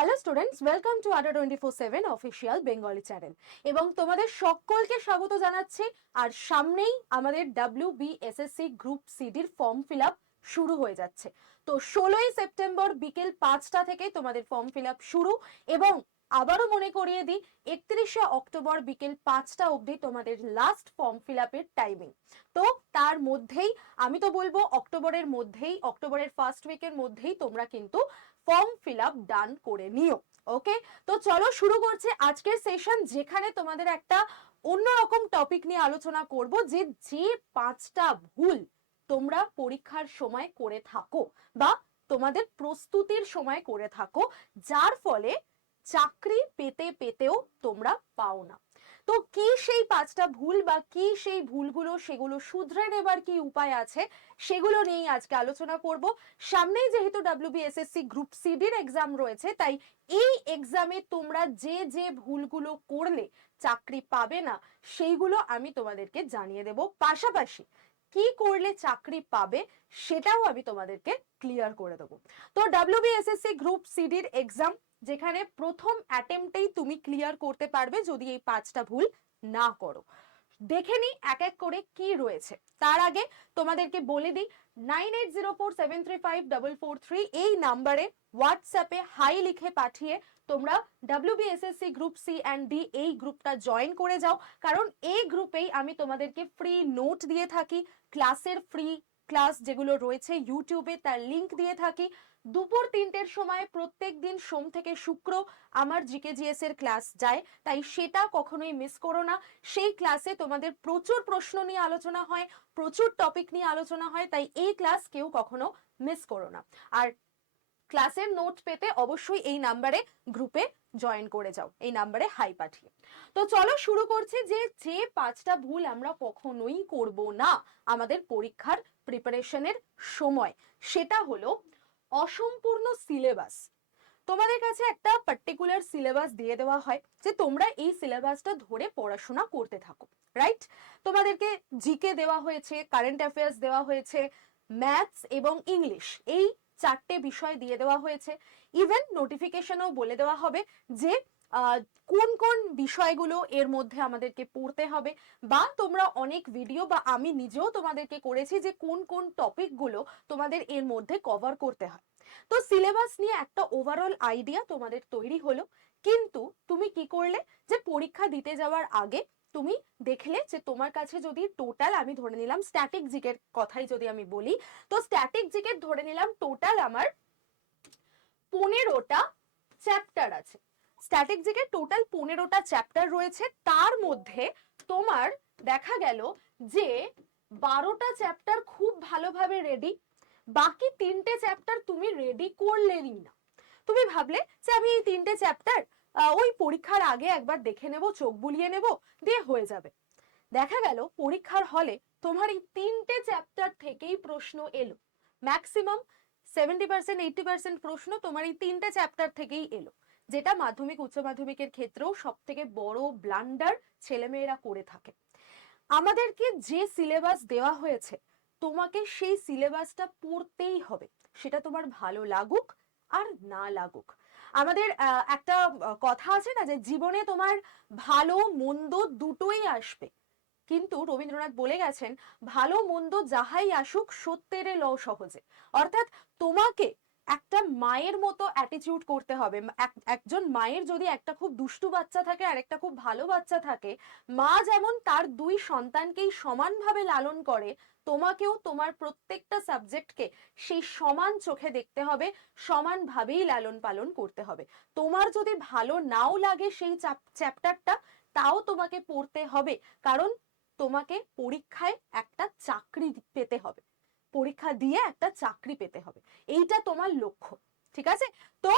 Hello students welcome to Adda twenty four seven official Bengali channel এবং তোমাদের সকলকে স্বাগত জানাচ্ছি। আর সামনেই আমাদের ডাব্লিউ বিএসএসসি গ্রুপ সিডির ফর্ম ফিল শুরু হয়ে যাচ্ছে। তো ষোলোই সেপ্টেম্বর বিকেল পাঁচটা থেকে তোমাদের ফর্ম ফিল শুরু। এবং আবারও মনে করিয়ে দিই, একত্রিশে অক্টোবর বিকেল পাঁচটা অবধি তোমাদের লাস্ট ফর্ম ফিল আপের টাইমিং তো তার মধ্যেই, আমি তো বলব, অক্টোবরের মধ্যেই, অক্টোবরের ফার্স্ট উইকের মধ্যেই তোমরা কিন্তু ফর্ম ফিল আপ ডান করে নিও ওকে তো চলো শুরু করছে আজকের সেশন যেখানে তোমাদের একটা অন্যরকম টপিক নিয়ে আলোচনা করব, যে যে পাঁচটা ভুল তোমরা পরীক্ষার সময় করে থাকো বা তোমাদের প্রস্তুতির সময় করে থাকো, যার ফলে চাকরি পেতে পেতেও তোমরা পাও না। তো কি সেই পাঁচটা ভুল বা কি সেই ভুলগুলো সেগুলো শুধরে নেবার কি উপায় আছে, সেগুলো নিয়েই আজকে আলোচনা করব। সামনেই যেহেতু ডাব্লিউবিএসএসসি গ্রুপ সিডির এক্সাম রয়েছে, তাই এই এক্সামে তোমরা যে যে ভুলগুলো করলে চাকরি পাবে না, সেইগুলো আমি তোমাদেরকে জানিয়ে দেব। পাশাপাশি কি করলে চাকরি পাবে সেটাও আমি তোমাদেরকে ক্লিয়ার করে দেবো। তো ডাব্লিউবিএসএসসি গ্রুপ সিডির এক্সাম যেখানে প্রথম অ্যাটেম্পটেই তুমি ক্লিয়ার করতে পারবে যদি এই পাঁচটা ভুল না করো। দেখে নি এক এক করে কি রয়েছে। তার আগে তোমাদেরকে বলে দিই nine eight zero four seven three five double four three এই নাম্বারে হোয়াটসঅ্যাপে হাই লিখে পাঠিয়ে তোমরা WBSSC group C and D এই গ্রুপটা জয়েন করে যাও। কারণ এই গ্রুপেই আমি তোমাদেরকে ফ্রি নোট দিয়ে থাকি ক্লাসের ফ্রি ক্লাস যেগুলো রয়েছে ইউটিউবে তার লিংক দিয়ে থাকি। দুপুর তিনটের সময় প্রত্যেক দিন সোম থেকে শুক্র আমার জিকে জিএস এর ক্লাস যায়। তাই সেটা কখনোই মিস করো না। সেই ক্লাসে তোমাদের প্রচুর প্রশ্ন নিয়ে আলোচনা হয়, প্রচুর টপিক নিয়ে আলোচনা হয়, তাই এই ক্লাস কেউ কখনো মিস করো না। আর ক্লাসের নোট পেতে অবশ্যই এই নাম্বারে গ্রুপে জয়েন করে যাও, এই নাম্বারে হাই পাঠিয়ে। তো চলো শুরু করছি যে যে পাঁচটা ভুল আমরা কখনোই করব না আমাদের পরীক্ষার প্রিপারেশনের সময়, সেটা হলো অসম্পূর্ণ সিলেবাস তোমাদের কাছে একটা পার্টিকুলার সিলেবাস দিয়ে দেওয়া হয় যে তোমরা এই সিলেবাসটা ধরে পড়াশোনা করতে থাকো রাইট তোমাদেরকে জিকে দেওয়া হয়েছে কারেন্ট অ্যাফেয়ার্স দেওয়া হয়েছে ম্যাথস এবং ইংলিশ এই চারটে বিষয় দিয়ে দেওয়া হয়েছে। ইভেন নোটিফিকেশনও বলে দেওয়া হবে যে কোন কোন বিষয়গুলো এর মধ্যে আমাদেরকে পড়তে হবে বা তোমরা অনেক ভিডিও বা আমি নিজেও তোমাদেরকে করেছি যে কোন কোন টপিকগুলো তোমাদের এর মধ্যে কভার করতে হয়। তো সিলেবাস নিয়ে একটা ওভারঅল আইডিয়া তোমাদের তৈরি হলো। কিন্তু তুমি কি করলে? যে পরীক্ষা দিতে যাওয়ার আগে তুমি দেখলে যে তোমার কাছে যদি টোটাল আমি ধরে নিলাম স্ট্যাটিক জিকের কথাই যদি আমি বলি, তো স্ট্যাটিক জিকের ধরে নিলাম টোটাল আমার পনেরোটা চ্যাপ্টার আছে। স্ট্যাটিক জিকের টোটাল পনেরোটা চ্যাপ্টার রয়েছে, তার মধ্যে তোমার দেখা গেল যে বারোটা চ্যাপ্টার খুব ভালোভাবে রেডি বাকি তিনটে চ্যাপ্টার তুমি রেডি করলেনই না। তুমি ভাবলে যে আমি এই তিনটে চ্যাপ্টার ওই পরীক্ষার আগে একবার দেখে নেব, চোখ বুলিয়ে নেব, দিয়ে হয়ে যাবে। দেখা গেল পরীক্ষার হলে তোমার এই তিনটে চ্যাপ্টার থেকেই প্রশ্ন এলো। Maximum seventy percent eighty percent প্রশ্ন তোমার এই তিনটে চ্যাপ্টার থেকেই এলো। যেটা মাধ্যমিক, উচ্চ মাধ্যমিকের ক্ষেত্রেও সব থেকে বড় ব্লান্ডার ছেলেমেয়েরা করে থাকে। আমাদেরকে যে সিলেবাস দেওয়া হয়েছে, তোমাকে সেই সিলেবাসটা পড়তেই হবে। সেটা তোমার ভালো লাগুক আর না লাগুক। আমাদের একটা কথা আছে না যে জীবনে তোমার ভালো, মন্দ দুটোই আসবে। কিন্তু রবীন্দ্রনাথ বলে গেছেন, ভালো, মন্দ যাহাই আসুক, সত্যের ল সহজে। অর্থাৎ তোমাকে একটা মায়ের মতো অ্যাটিটিউড করতে হবে। এক- একজন মায়ের যদি একটা খুব দুষ্টু বাচ্চা থাকে, আর একটা খুব ভালো বাচ্চা থাকে, মা যেমন তার দুই সন্তানকেই সমানভাবে লালন করে, তোমাকেও তোমার প্রত্যেকটা সাবজেক্টকে সেই সমান চোখে দেখতে হবে, সমানভাবেই লালন পালন করতে হবে। তোমার যদি ভালো নাও লাগে সেই চ্যাপ্টারটা তাও তোমাকে পড়তে হবে। কারণ তোমাকে পরীক্ষায় একটা চাকরি পেতে হবে। পরীক্ষা দিয়ে একটা চাকরি পেতে হবে। এইটা তোমার লক্ষ্য, ঠিক আছে? তো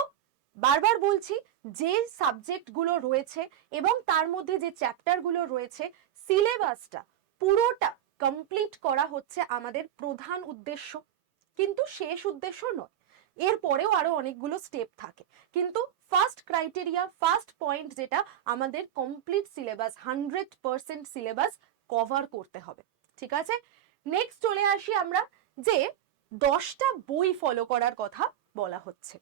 বারবার বলছি, যে সাবজেক্টগুলো রয়েছে এবং তার মধ্যে যে চ্যাপ্টারগুলো রয়েছে সিলেবাসটা পুরোটা কমপ্লিট করা হচ্ছে আমাদের প্রধান উদ্দেশ্য। কিন্তু শেষ উদ্দেশ্য নয়, এরপরেও আরও অনেকগুলো স্টেপ থাকে। কিন্তু ফার্স্ট ক্রাইটেরিয়া ফার্স্ট পয়েন্ট যেটা আমাদের complete syllabus hundred percent syllabus cover করতে হবে, ঠিক আছে? নেক্সট চলে আসি আমরা যে দশটা বই ফলো করার কথা বলা হচ্ছে।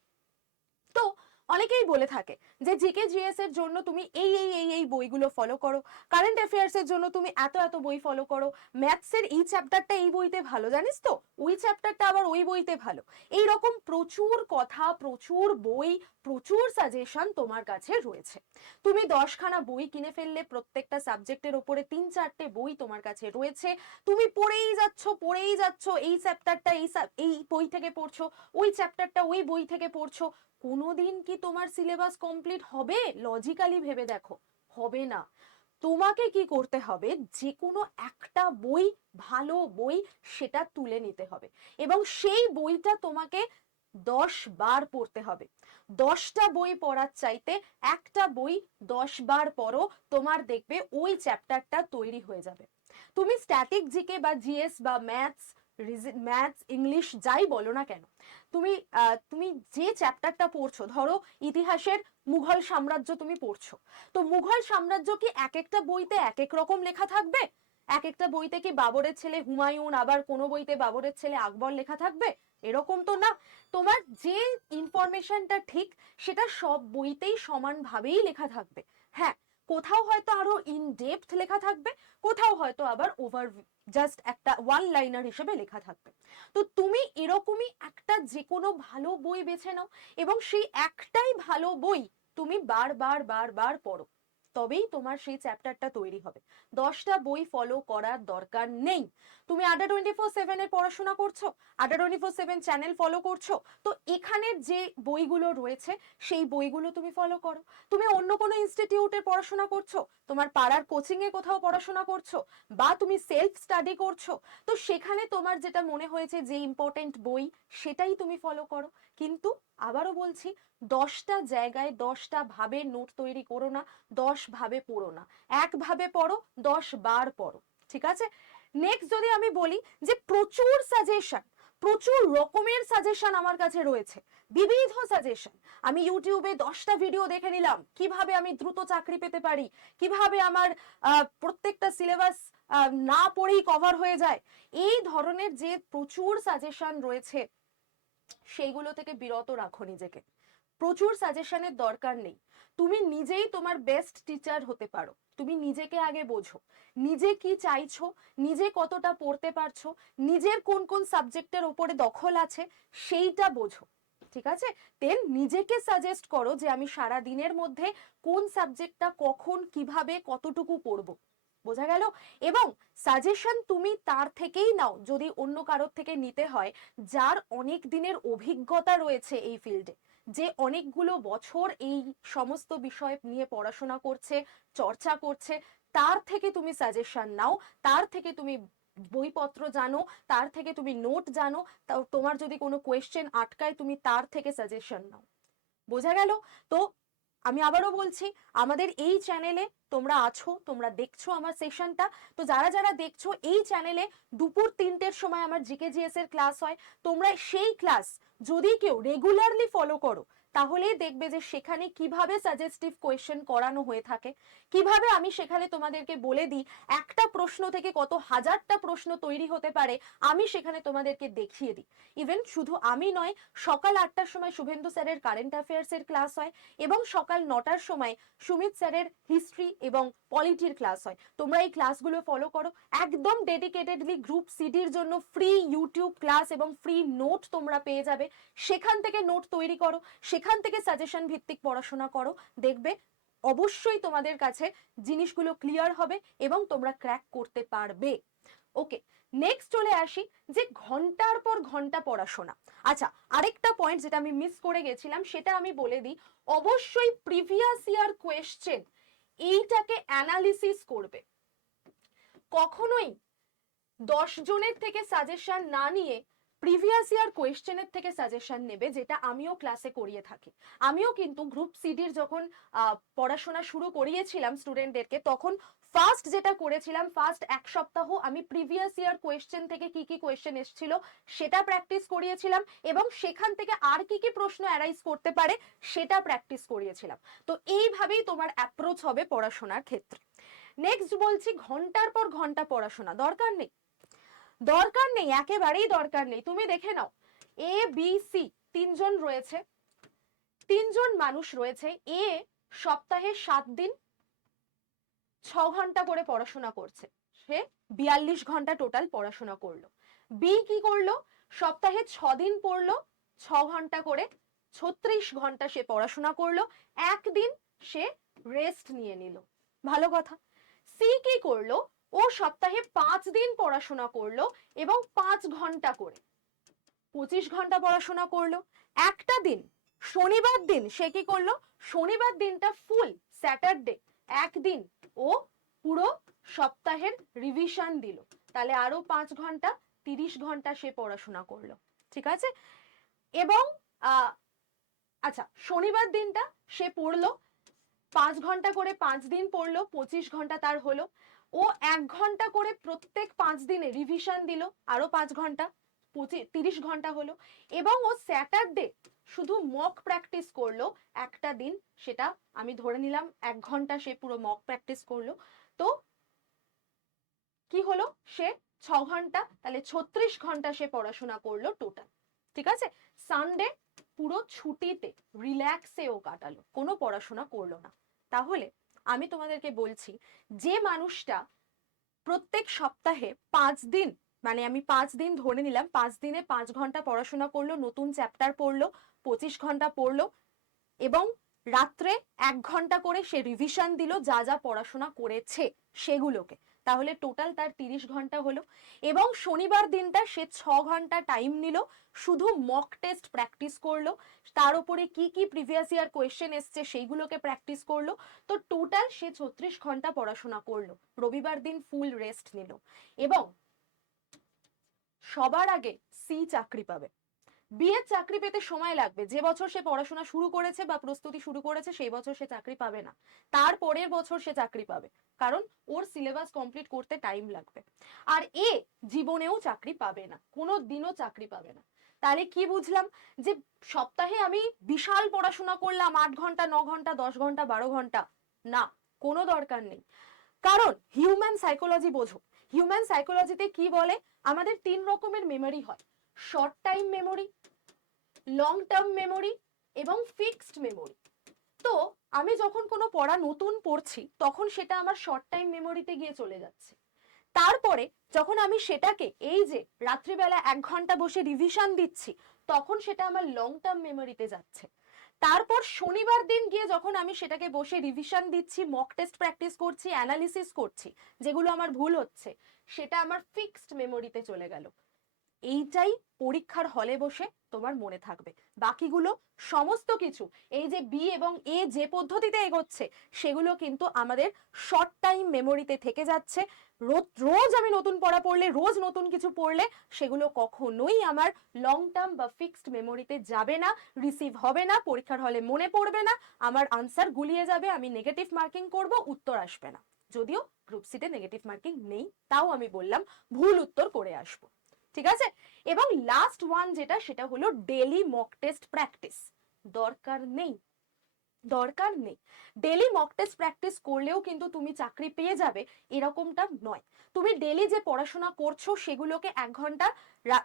তো অনেকেই বলে থাকে যে জিকে জিএস এর জন্য তুমি এই এই এই এই বইগুলো ফলো করো। কারেন্ট অ্যাফেয়ার্স এর জন্য তুমি এত এত বই ফলো করো। ম্যাথস এর এই চ্যাপ্টারটা এই বইতে ভালো, জানিস তো? ওই চ্যাপ্টারটা আবার ওই বইতে ভালো। এই রকম প্রচুর কথা, প্রচুর বই, প্রচুর সাজেশন তোমার কাছে রয়েছে। তুমি দশখানা বই কিনে ফেললে প্রত্যেকটা সাবজেক্টের ওপরে তিন, চারটে বই তোমার কাছে রয়েছে। তুমি পড়েই যাচ্ছ পড়েই যাচ্ছ, এই চ্যাপ্টারটা এই এই বই থেকে পড়ছো, ওই চ্যাপ্টারটা ওই বই থেকে পড়ছো। কোনোদিন কি তোমার সিলেবাস কমপ্লিট হবে? লজিক্যালি ভেবে দেখো। হবে না। তোমাকে কি করতে হবে? যে কোনো একটা বই, ভালো বই সেটা তুলে নিতে হবে। এবং সেই বইটা তোমাকে দশ বার পড়তে হবে। দশটা বই পড়ার চাইতে একটা বই দশ বার পড়ো, তোমার দেখবে ওই চ্যাপ্টারটা তৈরি হয়ে যাবে। তুমি স্ট্যাটিক জিকে বা জিএস বা ম্যাথস ম্যাথস, ইংলিশ যাই বলো না কেন, তুমি তুমি যে চ্যাপ্টারটা পড়ছো, ধরো ইতিহাসের মুঘল সাম্রাজ্য তুমি পড়ছো, তো মুঘল সাম্রাজ্য কি এক একটা বইতে এক এক রকম লেখা থাকবে? এক একটা বইতে কি বাবরের ছেলে হুমায়ুন, আবার কোনো বইতে বাবরের ছেলে আকবর লেখা থাকবে? এরকম তো না, তোমার যে ইনফরমেশনটা ঠিক, সেটা সব বইতেই সমানভাবেই লেখা থাকবে। হ্যাঁ কোথাও হয়তো আরও ইন ডেপথ লেখা থাকবে, কোথাও হয়তো আবার ওভার জাস্ট একটা ওয়ান লাইনার হিসেবে লেখা থাকবে। তো তুমি এরকমই একটা যে কোনো ভালো বই বেছে নাও এবং সেই একটাই ভালো বই তুমি বারবার বারবার পড়ো। তবেই তোমার সেই চ্যাপ্টারটা তৈরি হবে। দশটা বই ফলো করার দরকার নেই। তুমি আড্ডা টোয়েন্টি ফোর সেভেনের পড়াশোনা করছ Adda twenty four seven channel follow করছ, তো এখানের যে বইগুলো রয়েছে, সেই বইগুলো তুমি ফলো করো। তুমি অন্য কোনো ইনস্টিটিউটে পড়াশোনা করছ, তোমার পাড়ার কোচিং এ কোথাও পড়াশোনা করছ, বা তুমি সেলফ স্টাডি করছ, তো সেখানে তোমার যেটা মনে হয়েছে যে ইম্পর্টেন্ট বই, সেটাই তুমি ফলো করো। কিন্তু আবারও বলছি, দশটা জায়গায় দশটা ভাবে নোট তৈরি করো না, দশ ভাবে পড়ো না। একভাবে পড়ো, দশ বার পড়ো, ঠিক আছে? নেক্সট যদি আমি বলি যে প্রচুর সাজেশন প্রচুর রকমের সাজেশন আমার কাছে রয়েছে, বিবিধ সাজেশন আমি ইউটিউবে দশটা ভিডিও দেখে নিলাম, কীভাবে আমি দ্রুত চাকরি পেতে পারি, কীভাবে আমার প্রত্যেকটা সিলেবাস না পড়েই কভার হয়ে যায়। এই ধরনের যে প্রচুর সাজেশন রয়েছে, সেইগুলো থেকে বিরত রাখো নিজেকে। প্রচুর সাজেশনের দরকার নেই। তুমি নিজেই তোমার বেস্ট টিচার হতে পারো। তুমি নিজেকে আগে বোঝো। নিজে কি চাইছো? নিজে কতটা পড়তে পারছ? নিজের কোন কোন সাবজেক্টের উপরে দখল আছে? সেইটা বোঝো। ঠিক আছে? দেন নিজেকে সাজেস্ট করো যে আমি সারা দিনের মধ্যে কোন সাবজেক্টটা কখন, কীভাবে, কতটুকু পড়ব। বোঝা গেল? এবং সাজেশন তুমি তার থেকেই নাও, যদি অন্য কারোর থেকে নিতে হয়, যার অনেক দিনের অভিজ্ঞতা রয়েছে এই ফিল্ডে যে অনেকগুলো বছর এই সমস্ত বিষয় নিয়ে পড়াশোনা করছে, চর্চা করছে, তার থেকে তুমি সাজেশন নাও, তার থেকে তুমি বইপত্র জানো, তার থেকে তুমি নোট জানো তোমার যদি কোনো কোয়েশ্চেন আটকায়, তুমি তার থেকে সাজেশন নাও। বোঝা গেল? তো আমি আবারও বলছি, আমাদের এই চ্যানেলে তোমরা আছো, তোমরা দেখছ আমার সেশনটা তো যারা যারা দেখছ এই চ্যানেলে দুপুর তিনটের সময় আমার জিকে জিএস এর ক্লাস হয়, তোমরা সেই ক্লাস যদি কেউ রেগুলারলি ফলো করো তাহলেই দেখবে যে সেখানে কীভাবে সাজেস্টিভ কোয়েশ্চেন করানো হয়ে থাকে। কীভাবে আমি সেখানে তোমাদেরকে বলে দিই, একটা প্রশ্ন থেকে কত হাজারটা প্রশ্ন তৈরি হতে পারে, আমি সেখানে তোমাদেরকে দেখিয়ে দিই। ইভেন শুধু আমি নয়, সকাল আটটার সময় শুভেন্দু স্যারের কারেন্ট অ্যাফেয়ার্স এর ক্লাস হয় এবং সকাল নটার সময় সুমিত স্যারের হিস্ট্রি এবং পলিটির ক্লাস হয়। তোমরা এই ক্লাসগুলো ফলো করো। একদম ডেডিকেটেডলি গ্রুপ সিডির জন্য ফ্রি ইউটিউব ক্লাস এবং ফ্রি নোট তোমরা পেয়ে যাবে। সেখান থেকে নোট তৈরি করো। সেখান থেকে সাজেশন ভিত্তিক পড়াশোনা করো। দেখবে অবশ্যই তোমাদের কাছে জিনিসগুলো ক্লিয়ার হবে এবং তোমরা ক্র্যাক করতে পারবে। ওকে নেক্সট চলে আসি যে ঘণ্টার পর ঘণ্টা পড়াশোনা। আচ্ছা আরেকটা পয়েন্ট যেটা আমি মিস করে গেছিলাম, সেটা আমি বলে দিই। অবশ্যই প্রিভিয়াস ইয়ার কোয়েশ্চেন এইটাকে অ্যানালিসিস করবে। কখনোই দশ জনের থেকে সাজেশন না নিয়ে প্রিভিয়াস ইয়ার কোয়েশ্চেনের থেকে সাজেশন নেবে, যেটা আমিও ক্লাসে করিয়ে থাকি। আমিও কিন্তু গ্রুপ সিডির যখন পড়াশোনা শুরু করিয়েছিলাম স্টুডেন্টদেরকে তখন ফার্স্ট যেটা করেছিলাম ফার্স্ট এক সপ্তাহ আমি প্রিভিয়াস ইয়ার কোয়েশ্চেন থেকে কি কি কোয়েশ্চেন এসেছিল সেটা প্র্যাকটিস করিয়েছিলাম এবং সেখান থেকে আর কি কি প্রশ্ন অ্যারাইজ করতে পারে সেটা প্র্যাকটিস করিয়েছিলাম। তো এইভাবেই তোমার অ্যাপ্রোচ হবে পড়াশোনার ক্ষেত্রে। নেক্সট বলছি, ঘণ্টার পর ঘণ্টা পড়াশোনা, দরকার নেই। দরকার নেই, একেবারেই দরকার নেই। তুমি দেখে নাও এ বি সি তিনজন রয়েছে, তিনজন মানুষ রয়েছে এ সপ্তাহে সাত দিন ছ ঘণ্টা করে পড়াশোনা করছে। সে বিয়াল্লিশ ঘণ্টা টোটাল পড়াশোনা করল। বি কি করল? সপ্তাহে ছ দিন পড়ল, ছ ঘণ্টা করে ছত্রিশ ঘণ্টা সে পড়াশোনা করল, একদিন সে রেস্ট নিয়ে নিল। ভালো কথা। সি কি করল? ও সপ্তাহে পাঁচ দিন পড়াশোনা করল এবং পাঁচ ঘণ্টা করে। পঁচিশ ঘণ্টা পড়াশোনা করল। একটা দিন, শনিবার দিন সে কি করল? শনিবার দিনটা ফুল স্যাটারডে একদিন ও পুরো সপ্তাহের রিভিশন দিল। তাহলে আরও পাঁচ ঘণ্টা, তিরিশ ঘণ্টা সে পড়াশোনা করল। ঠিক আছে? এবং আচ্ছা শনিবার দিনটা সে পড়ল, পাঁচ ঘণ্টা করে পাঁচ দিন পড়ল, পঁচিশ ঘণ্টা তার হলো। ও এক ঘণ্টা করে প্রত্যেক পাঁচ দিনে রিভিশন দিল, আরও পাঁচ ঘণ্টা পঁচিশ তিরিশ ঘণ্টা হলো। এবং ও স্যাটারডে শুধু মক প্র্যাকটিস করল, একটা দিন, সেটা আমি ধরে নিলাম, এক ঘণ্টা সে পুরো মক প্র্যাকটিস করল। তো কি হলো? সে ছ ঘণ্টা, তাহলে ছত্রিশ ঘণ্টা সে পড়াশোনা করল টোটাল ঠিক আছে? সানডে পুরো ছুটিতে রিল্যাক্সে ও কাটালো, কোনো পড়াশোনা করল না। তাহলে আমি তোমাদেরকে বলছি, যে মানুষটা প্রত্যেক সপ্তাহে পাঁচ দিন মানে আমি পাঁচ দিন ধরে নিলাম, পাঁচ দিনে পাঁচ ঘণ্টা পড়াশোনা করল, নতুন চ্যাপ্টার পড়ল, পঁচিশ ঘণ্টা পড়ল এবং রাত্রে এক ঘণ্টা করে সে রিভিশন দিল, যা যা পড়াশোনা করেছে সেগুলোকে। তাহলে টোটাল তার তিরিশ ঘণ্টা হলো এবং শনিবার দিনটা সে ছ ঘণ্টা টাইম নিল, শুধু মক টেস্ট প্র্যাকটিস করল। তার উপরে কি কি প্রিভিয়াস ইয়ার কোয়েশ্চেন এসছে সেইগুলোকে প্র্যাকটিস করল। তো টোটাল সে ছত্রিশ ঘণ্টা পড়াশোনা করল। রবিবার দিন ফুল রেস্ট নিল এবং সবার আগে সি চাকরি পাবে। বিয়ের চাকরি পেতে সময় লাগবে। যে বছর সে পড়াশোনা শুরু করেছে বা প্রস্তুতি শুরু করেছে, সেই বছর সে চাকরি পাবে না। তার পরের বছর সে চাকরি পাবে। কারণ ওর সিলেবাস কমপ্লিট করতে টাইম লাগবে। আর এ জীবনেও চাকরি পাবে না। কোনো দিনও চাকরি পাবে না। তাহলে কি বুঝলাম? যে সপ্তাহে আমি বিশাল পড়াশোনা করলাম, আট ঘণ্টা, ন ঘণ্টা, দশ ঘণ্টা, বারো ঘণ্টা। না, কোনো দরকার নেই। কারণ হিউম্যান সাইকোলজি বোঝো। হিউম্যান সাইকোলজিতে কি বলে? আমাদের তিন রকমের মেমোরি হয়। Short time memory long term memory এবং ফিক্সড মেমোরি তো আমি যখন কোনো পড়া নতুন পড়ছি, তখন সেটা আমার শর্ট টাইম মেমোরিতে গিয়ে চলে যাচ্ছে। তারপরে যখন আমি সেটাকে এই যে রাত্রিবেলা এক ঘণ্টা বসে রিভিশন দিচ্ছি, তখন সেটা আমার লং টার্ম মেমোরিতে যাচ্ছে। তারপর শনিবার দিন গিয়ে যখন আমি সেটাকে বসে রিভিশন দিচ্ছি মক টেস্ট প্র্যাকটিস করছি অ্যানালিসিস করছি, যেগুলো আমার ভুল হচ্ছে, সেটা আমার ফিক্সড মেমোরিতে চলে গেল। এইটাই পরীক্ষার হলে বসে তোমার মনে থাকবে। বাকিগুলো সমস্ত কিছু, এই যে বি এবং এ যে পদ্ধতিতে এগোচ্ছে, সেগুলো কিন্তু আমাদের শর্ট টাইম মেমোরিতে থেকে যাচ্ছে। রোজ রোজ আমি নতুন পড়া পড়লে, রোজ নতুন কিছু পড়লে, সেগুলো কখনোই আমার লং টার্ম বা ফিক্সড মেমোরিতে যাবে না রিসিভ হবে না, পরীক্ষার হলে মনে পড়বে না, আমার আনসার গুলিয়ে যাবে, আমি নেগেটিভ মার্কিং করব, উত্তর আসবে না। যদিও গ্রুপ সিতে নেগেটিভ মার্কিং নেই, তাও আমি বললাম ভুল উত্তর করে আসব। ঠিক আছে? এবং লাস্ট ওয়ান যেটা, সেটা হলো ডেলি মক টেস্ট প্র্যাকটিস দরকার নেই। দরকার নেই। ডেলি মক টেস্ট প্র্যাকটিস করলেও কিন্তু তুমি চাকরি পেয়ে যাবে, এরকমটা নয়। তুমি ডেলি যে পড়াশোনা করছ, সেগুলোকে এক ঘণ্টা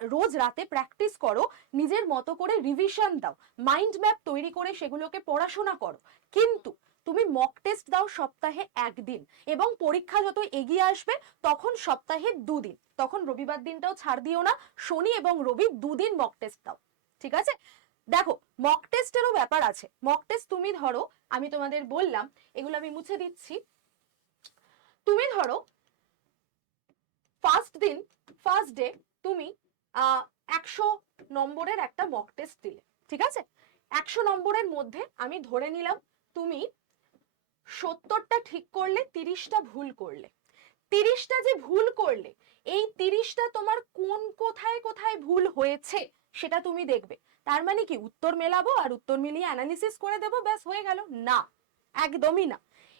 রোজ রাতে প্র্যাকটিস করো, নিজের মতো করে রিভিশন দাও। মাইন্ড ম্যাপ তৈরি করে সেগুলোকে পড়াশোনা করো। কিন্তু তুমি মক টেস্ট দাও সপ্তাহে একদিন এবং পরীক্ষা যত এগিয়ে আসবে, তখন সপ্তাহে দুদিন। তখন রবিবার দিনটাও ছাড় দিও না, শনি এবং রবি দুদিন মক টেস্ট দাও, ঠিক আছে? দেখো মক টেস্টেরও ব্যাপার আছে। মক টেস্ট তুমি ধরো, আমি তোমাদের বললাম, এগুলো আমি মুছে দিচ্ছি। তুমি ধরো ফার্স্ট দিন ফার্স্ট ডে তুমি একশো নম্বরের একটা মক টেস্ট দিলে, ঠিক আছে? একশো নম্বরের মধ্যে আমি ধরে নিলাম, তুমি সত্তরটা ঠিক করলে, তিরিশটা ভুল করলে। তিরিশটা যে ভুল করলে এই তিরিশটা তোমার কোন কোথায় কোথায় ভুল হয়েছে সেটা তুমি দেখবে। তার মানে কি? উত্তর মেলাবো আর উত্তর মিলিয়ে অ্যানালিসিস করে দেবো, ব্যাস হয়ে গেল। না, একদমই না।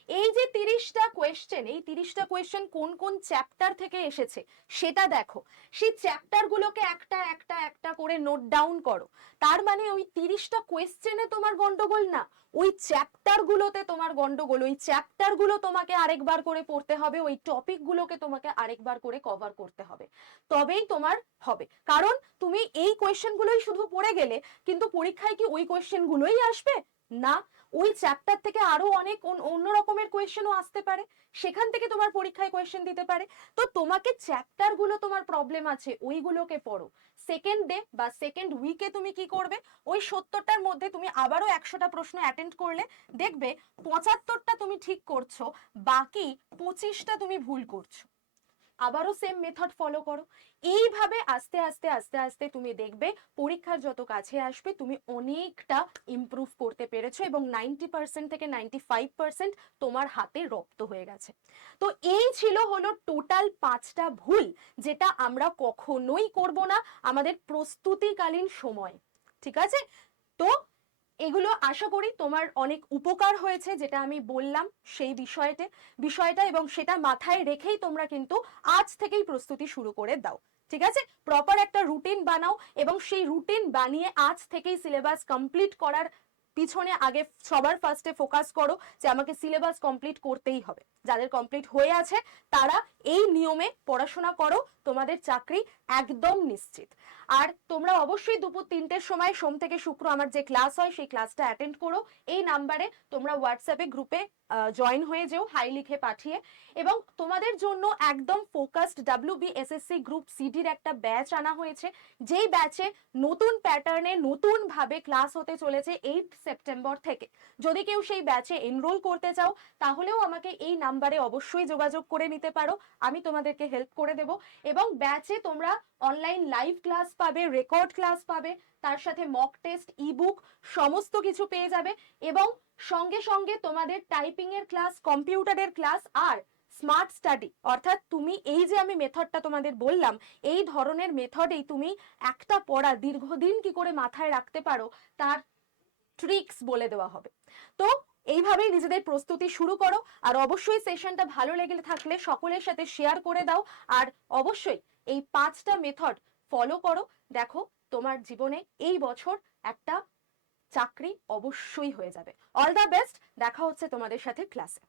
এই যে তিরিশটা কোয়েশ্চেন এই তিরিশটা কোয়েশ্চেন কোন কোন চ্যাপ্টার থেকে এসেছে সেটা দেখো। সেই চ্যাপ্টার গুলোকে একটা একটা একটা করে নোট ডাউন করো। তার মানে ওই তিরিশটা কোয়েশ্চেনে তোমার গন্ডগোল না, ওই চ্যাপ্টার গুলোতে তোমার গন্ডগোল, ওই চ্যাপ্টারগুলো তোমাকে আরেকবার করে পড়তে হবে, ওই টপিক গুলোকে তোমাকে আরেকবার করে কভার করতে হবে। তবেই তোমার হবে। কারণ তুমি এই কোয়েশ্চেন গুলোই শুধু পড়ে গেলে, কিন্তু পরীক্ষায় কি ওই কোয়েশ্চেন গুলোই আসবে? না। ওই চ্যাপ্টার থেকে আরও অনেক অন- অন্য রকমের কোয়েশ্চেনও আসতে পারে। সেখান থেকে তোমার পরীক্ষায় কোয়েশ্চেন দিতে পারে। তো তোমাকে চ্যাপ্টারগুলো তোমার প্রবলেম আছে, ওইগুলোকে পড়ো। সেকেন্ড ডে বা সেকেন্ড উইকে তুমি কি করবে? ওই সত্তরটার মধ্যে তুমি আবারও একশোটা প্রশ্ন অ্যাটেন্ড করলে, দেখবে পঁচাত্তরটা তুমি ঠিক করছ, বাকি পঁচিশটা তুমি ভুল করছ। আবারও সেম মেথড ফলো করো। এইভাবে আস্তে আস্তে আস্তে আস্তে তুমি দেখবে পরীক্ষার যত কাছে আসবে, তুমি অনেকটা ইমপ্রুভ করতে পেরেছ এবং নাইনটি পার্সেন্ট থেকে নাইনটি ফাইভ পার্সেন্ট তোমার হাতে রপ্ত হয়ে গেছে। তো এই ছিল হলো টোটাল পাঁচটা ভুল যেটা আমরা কখনোই করব না আমাদের প্রস্তুতিকালীন সময়। ঠিক আছে? তো এগুলো আশা করি তোমার অনেক উপকার হয়েছে, যেটা আমি বললাম সেই বিষয়তে। বিষয়টা এবং সেটা মাথায় রেখেই তোমরা কিন্তু আজ থেকেই প্রস্তুতি শুরু করে দাও, ঠিক আছে? প্রপার একটা রুটিন বানাও এবং সেই রুটিন বানিয়ে আজ থেকেই সিলেবাস কমপ্লিট করার পিছনে আগে সবার ফার্স্টে ফোকাস করো যে আমাকে সিলেবাস কমপ্লিট করতেই হবে। যাদের কমপ্লিট হয়ে আছে, তারা এই নিয়মে পড়াশোনা করো, তোমাদের চাকরি একদম নিশ্চিত। আর তোমরা অবশ্যই দুপুর তিনটের সময় সোম থেকে শুক্র আমার যে ক্লাস হয়, সেই ক্লাসটা অ্যাটেন্ড করো। এই নাম্বারে তোমরা হোয়াটসঅ্যাপে গ্রুপে জয়েন হয়ে যেও হাই লিখে পাঠিয়ে। এবং তোমাদের জন্য একদম ফোকাসড ডাব্লিউ বিএসএসসি গ্রুপ সিডির একটা ব্যাচ আনা হয়েছে। যেই ব্যাচে নতুন প্যাটার্নে নতুন ভাবে ক্লাস হতে চলেছে এইট সেপ্টেম্বর থেকে। যদি কেউ সেই ব্যাচে এনরোল করতে চাও, তাহলেও আমাকে এই নাম্বারে অবশ্যই যোগাযোগ করে নিতে পারো। আমি তোমাদেরকে হেল্প করে দেব। এবং ব্যাচে তোমরা অনলাইন লাইভ ক্লাস পাবে রেকর্ড ক্লাস পাবে, তার সাথে মক টেস্ট ইবুক সমস্ত কিছু পেয়ে যাবে। এবং সঙ্গে সঙ্গে তোমাদের টাইপিং এর ক্লাস কম্পিউটারের ক্লাস আর স্মার্ট স্টাডি অর্থাৎ তুমি এই যে আমি মেথডটা তোমাদের বললাম, এই ধরনের মেথডেই তুমি একটা পড়া, দীর্ঘদিন কি করে মাথায় রাখতে পারো, তার ট্রিক্স বলে দেওয়া হবে। তো এইভাবেই নিজেদের প্রস্তুতি শুরু করো আর অবশ্যই সেশনটা ভালো লেগে থাকলে সকলের সাথে শেয়ার করে দাও আর অবশ্যই এই পাঁচটা মেথড ফলো করো। দেখো তোমার জীবনে এই বছর একটা চাকরি অবশ্যই হয়ে যাবে। অল দ্য বেস্ট দেখা হচ্ছে তোমাদের সাথে ক্লাসে